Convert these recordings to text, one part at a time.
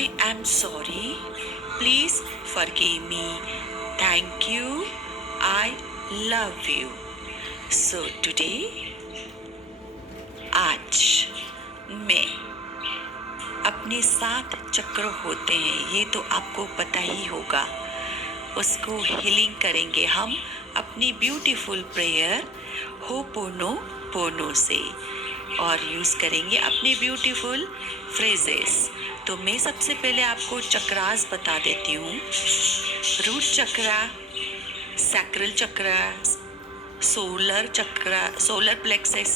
I am sorry. Please forgive me. Thank you. I love you. So today, आज मैं अपने 7 चक्र होते हैं, ये तो आपको पता ही होगा। उसको हीलिंग करेंगे हम अपनी ब्यूटीफुल प्रेयर होपोनोपोनो से और यूज़ करेंगे अपनी ब्यूटीफुल फ्रेजेस। तो मैं सबसे पहले आपको चक्रास बता देती हूँ। Root chakra, sacral chakra, solar plexus,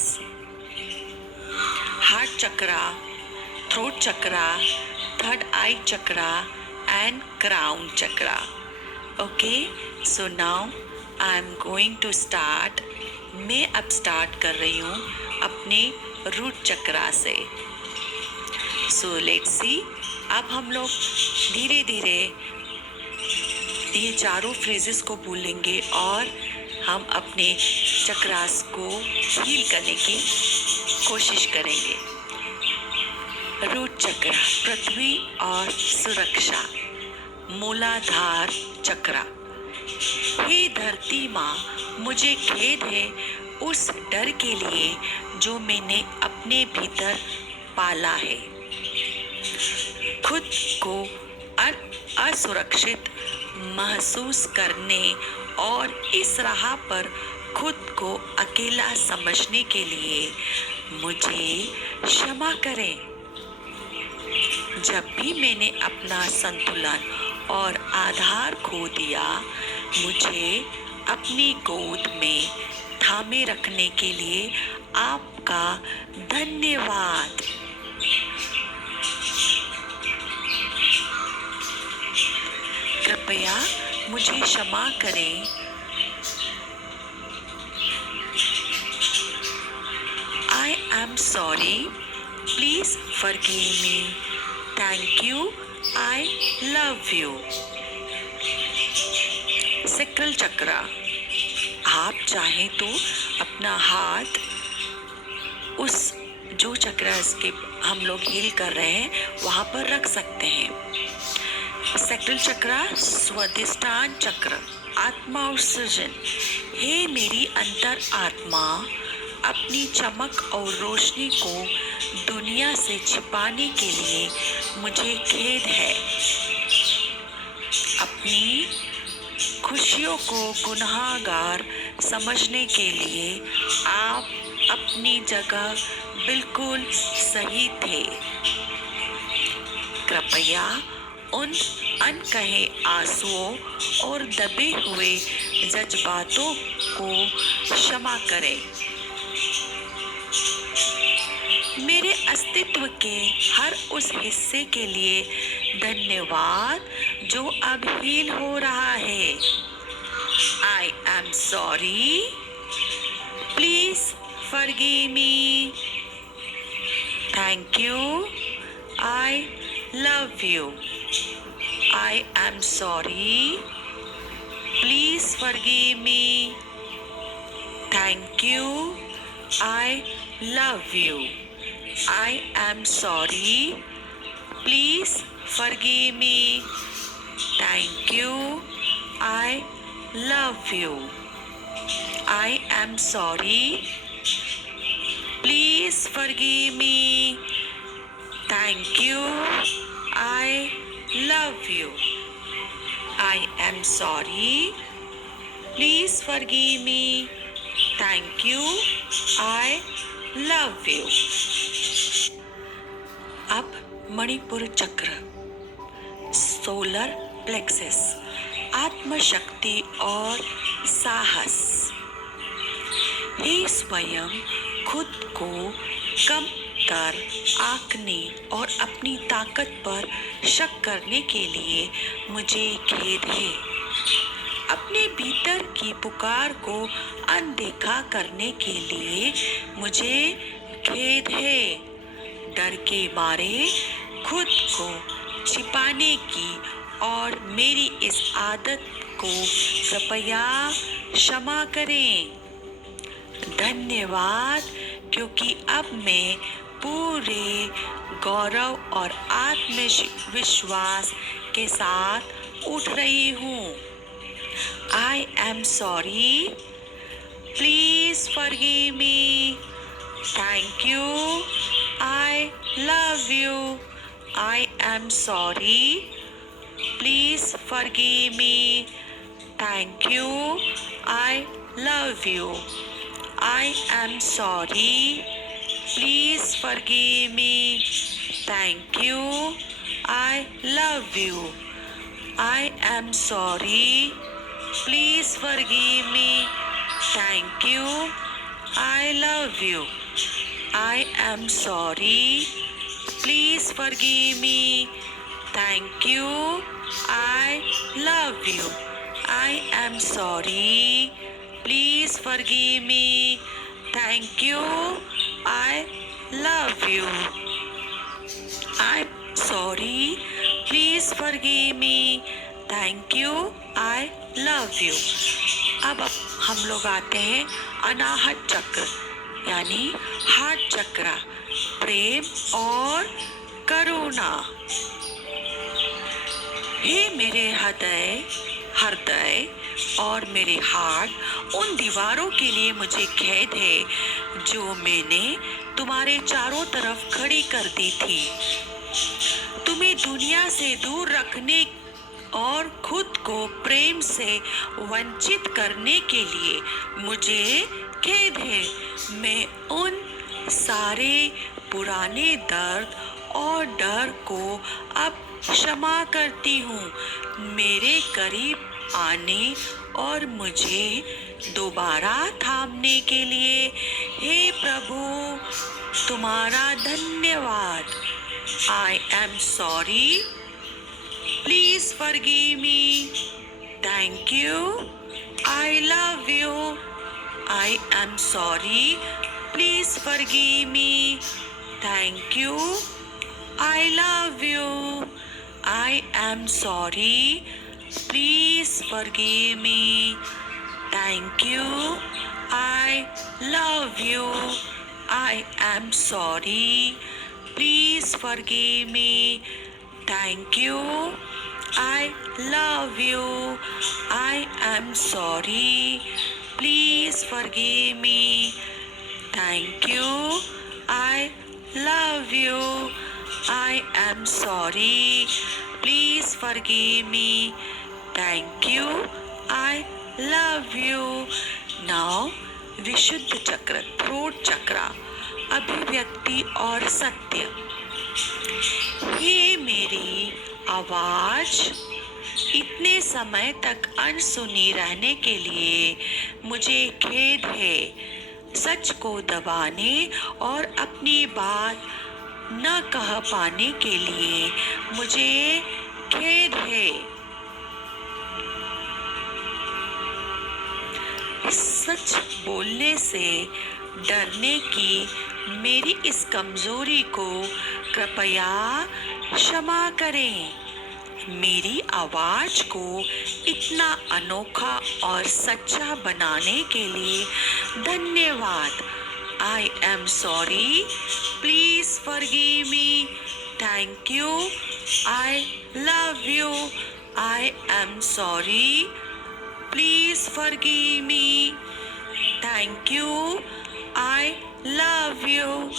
heart chakra, throat chakra, third eye chakra and crown chakra. Okay, so now I am going to start. मैं अब स्टार्ट कर रही हूँ अपने रूट चक्रा से। सो लेट्स सी, अब हम लोग धीरे धीरे ये चारों फ्रेजेस को बोलेंगे और हम अपने चक्रास को हील करने की कोशिश करेंगे। रूट चक्र, पृथ्वी और सुरक्षा। मूलाधार चक्रा, हे धरती माँ, मुझे खेद है उस डर के लिए जो मैंने अपने भीतर पाला है। खुद को असुरक्षित महसूस करने और इस राह पर खुद को अकेला समझने के लिए मुझे क्षमा करें। जब भी मैंने अपना संतुलन और आधार खो दिया, मुझे अपनी गोद में थामे रखने के लिए आपका धन्यवाद। कृपया मुझे क्षमा करें। I am sorry. Please forgive me. Thank you. I love you. Sacral chakra, आप चाहें तो अपना हाथ उस जो चक्र के हम लोग हील कर रहे हैं वहाँ पर रख सकते हैं। सैक्रल चक्रा, स्वादिष्टान चक्र, आत्मा उत्सर्जन। हे मेरी अंतर आत्मा, अपनी चमक और रोशनी को दुनिया से छिपाने के लिए मुझे खेद है। अपनी खुशियों को गुनाहगार समझने के लिए आप अपनी जगह बिल्कुल सही थे। कृपया उन अनकहे आंसुओं और दबे हुए जज्बातों को क्षमा करें। मेरे अस्तित्व के हर उस हिस्से के लिए धन्यवाद जो अब हील हो रहा है। I am sorry. Please forgive me. Thank you. I love you. I am sorry. Please forgive me. Thank you. I love you. I am sorry. Please forgive me. Thank you. I love you. I am sorry. Please forgive me. Thank you. I love you. I am sorry. Please forgive me. Thank you. I love you. अब मणिपुर चक्र, solar plexus, आत्मशक्ति और साहस। हे स्वयं, खुद को कम कर आंकने और अपनी ताकत पर शक करने के लिए मुझे खेद है। अपने भीतर की पुकार को अनदेखा करने के लिए मुझे खेद है। डर के मारे खुद को छिपाने की और मेरी इस आदत को कृपया क्षमा करें। धन्यवाद, क्योंकि अब मैं पूरे गौरव और आत्मविश्वास के साथ उठ रही हूँ। I am sorry. Please forgive me. Thank you. I love you. I am sorry. Please forgive me. Thank you. I love you. I am sorry. Please forgive me. Thank you. I love you. I am sorry. Please forgive me. Thank you. I love you. I am sorry. Please forgive me. Thank you. I love you. I am sorry. Please forgive me. Thank you. I love you. I'm sorry. Please forgive me. Thank you. I love you. अब हम लोग आते हैं अनाहत चक्र यानी heart चक्र, प्रेम और करुणा। हे मेरे हृदय और मेरे हार्ट, उन दीवारों के लिए मुझे खेद है जो मैंने तुम्हारे चारों तरफ खड़ी कर दी थी। तुम्हें दुनिया से दूर रखने और खुद को प्रेम से वंचित करने के लिए मुझे खेद है। मैं उन सारे पुराने दर्द और डर को अब क्षमा करती हूँ। मेरे करीब आने और मुझे दोबारा थामने के लिए हे प्रभु तुम्हारा धन्यवाद। I am sorry. Please forgive me. Thank you. I love you. I am sorry. Please forgive me. Thank you. I love you. I am sorry. Please forgive me. Thank you. I love you. I am sorry. Please forgive me. Thank you. I love you. I am sorry. Please forgive me. Thank you. I love you. I am sorry. Please forgive me. Thank you. I love you. Now, विशुद्ध चक्र, throat चक्र, अभिव्यक्ति और सत्य। ये मेरी आवाज इतने समय तक अनसुनी रहने के लिए मुझे खेद है। सच को दबाने और अपनी बात न कह पाने के लिए मुझे खेद है। सच बोलने से डरने की मेरी इस कमजोरी को कृपया क्षमा करें। मेरी आवाज को इतना अनोखा और सच्चा बनाने के लिए धन्यवाद। I am sorry. Please forgive me. Thank you. I love you. I am sorry. Please forgive me. Thank you. I love you.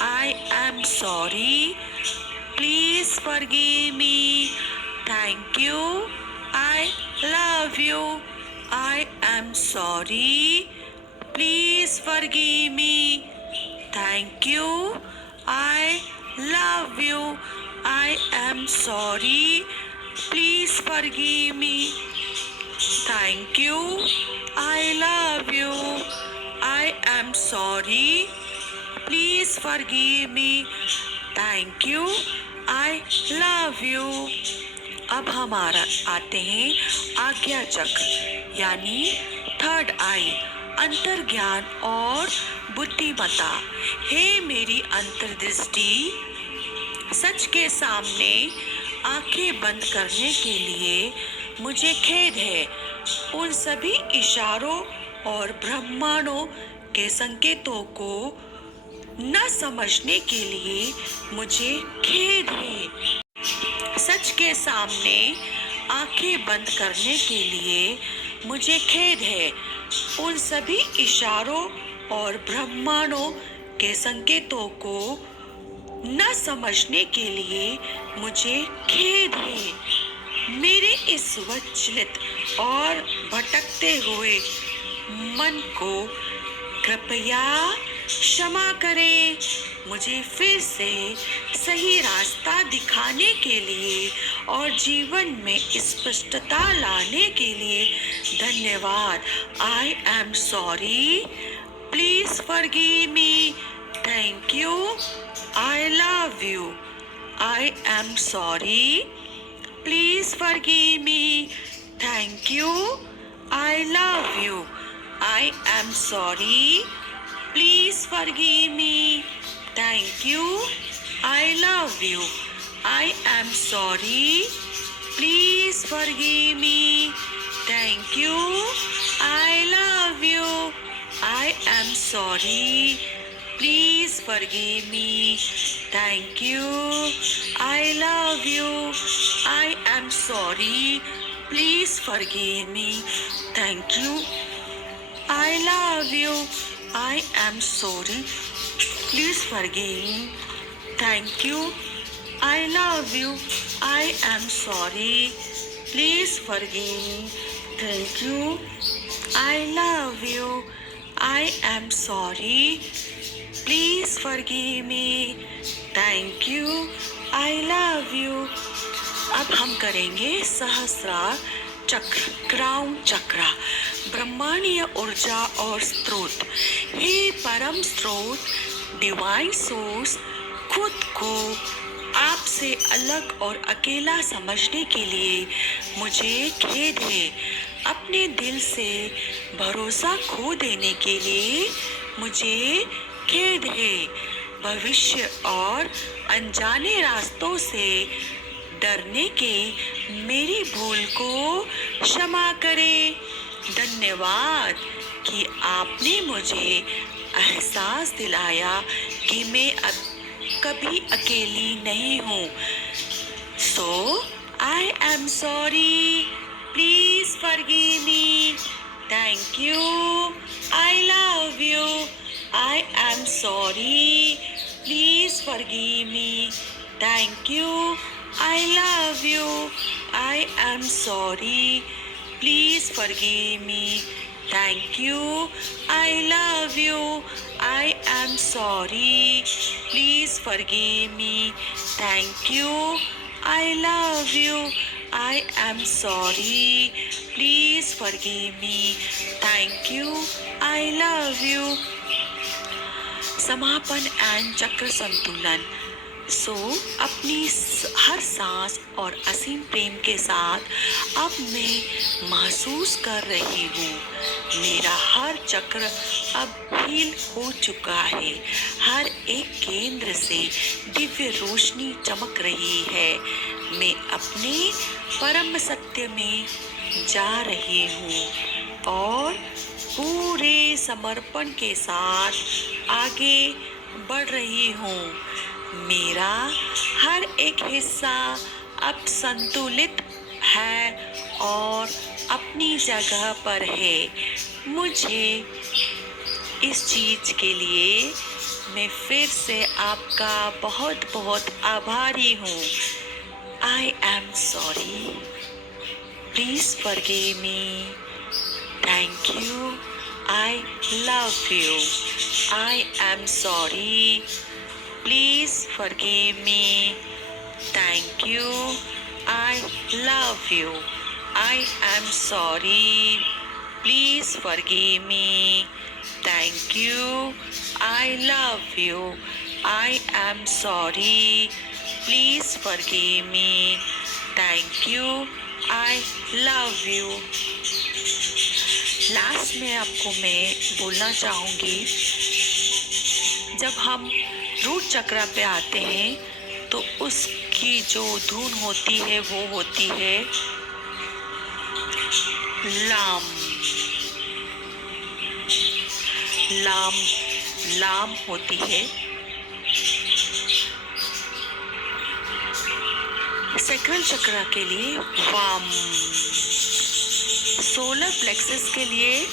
I am sorry. Please forgive me. Thank you. I love you. I am sorry. Please forgive me. Thank you. I love you. I am sorry. Please forgive me. Thank you. I love you. I am sorry. Please forgive me. Thank you. I love you. अब हमारा आते हैं आज्ञा चक्र यानी third आई, अंतर्ज्ञान और बुद्धिमत्ता। हे मेरी अंतर्दृष्टि, सच के सामने आंखें बंद करने के लिए मुझे खेद है। उन सभी इशारों और ब्रह्मांडों के संकेतों को न समझने के लिए मुझे खेद है। सच के सामने आंखें बंद करने के लिए मुझे खेद है। उन सभी इशारों और ब्रह्मांडों के संकेतों को न समझने के लिए मुझे खेद है। मेरे इस विचलित और भटकते हुए मन को कृपया क्षमा करें। मुझे फिर से सही रास्ता दिखाने के लिए और जीवन में स्पष्टता लाने के लिए धन्यवाद। I am sorry, please forgive me, thank you, I love you. I am sorry, please forgive me, thank you, I love you. I am sorry, please forgive me, thank you, I love you. I am sorry, please forgive me, thank you, I love you. I am sorry, please forgive me, thank you, I love you. I am sorry, please forgive me, thank you, I love you. I am sorry. Please forgive me. Thank you. I love you. I am sorry. Please forgive me. Thank you. I love you. I am sorry. Please forgive me. Thank you. I love you. अब हम करेंगे सहस्रार चक्र, crown चक्र। ब्रह्मांडीय ऊर्जा और स्रोत। हे परम स्रोत, डिवाइन सोर्स, खुद को आपसे अलग और अकेला समझने के लिए मुझे खेद है। अपने दिल से भरोसा खो देने के लिए मुझे खेद है। भविष्य और अनजाने रास्तों से डरने के मेरी भूल को क्षमा करें। धन्यवाद कि आपने मुझे एहसास दिलाया कि मैं अब कभी अकेली नहीं हूँ। So I am sorry. Please forgive me. Thank you. I love you. I am sorry. Please forgive me. Thank you. I love you. I am sorry. Please forgive me. Thank you. I love you. I am sorry. Please forgive me. Thank you. I love you. I am sorry. Please forgive me. Thank you. I love you. समापन and चक्र संतुलन। अपनी हर सांस और असीम प्रेम के साथ अब मैं महसूस कर रही हूँ मेरा हर चक्र अब हील हो चुका है। हर एक केंद्र से दिव्य रोशनी चमक रही है। मैं अपने परम सत्य में जा रही हूँ और पूरे समर्पण के साथ आगे बढ़ रही हूँ। मेरा हर एक हिस्सा अब संतुलित है और अपनी जगह पर है। मुझे इस चीज़ के लिए मैं फिर से आपका बहुत बहुत आभारी हूँ। I am sorry. Please forgive me. Thank you. I love you. I am sorry. Please forgive me. Thank you. I love you. I am sorry. Please forgive me. Thank you. I love you. I am sorry. Please forgive me. Thank you. I love you. Last में आपको मैं बोलना चाहूँगी, जब हम root चक्र पे आते हैं तो उसकी जो धुन होती है वो होती है लाम। लाम लाम होती है सैक्रल चक्रा के लिए वाम, सोलर प्लेक्सस के लिए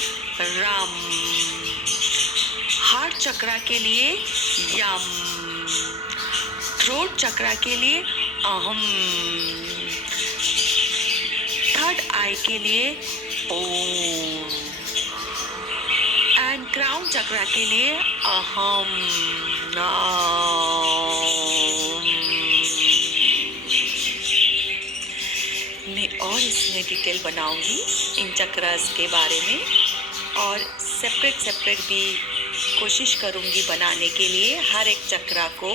राम, हार्ट चक्रा के लिए यम, थ्रोट चक्रा के लिए अहम, थर्ड आई के लिए ओम एंड क्राउन चक्रा के लिए अहम नाम। मैं और इसमें डिटेल बनाऊंगी इन चक्रास के बारे में और सेपरेट भी कोशिश करूंगी बनाने के लिए। हर एक चक्रा को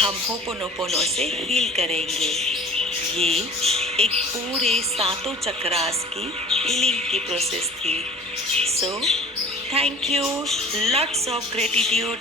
हम होपोनोपोनो से हील करेंगे। ये एक पूरे 7 चक्रास की हीलिंग की प्रोसेस थी। So thank you, lots of gratitude.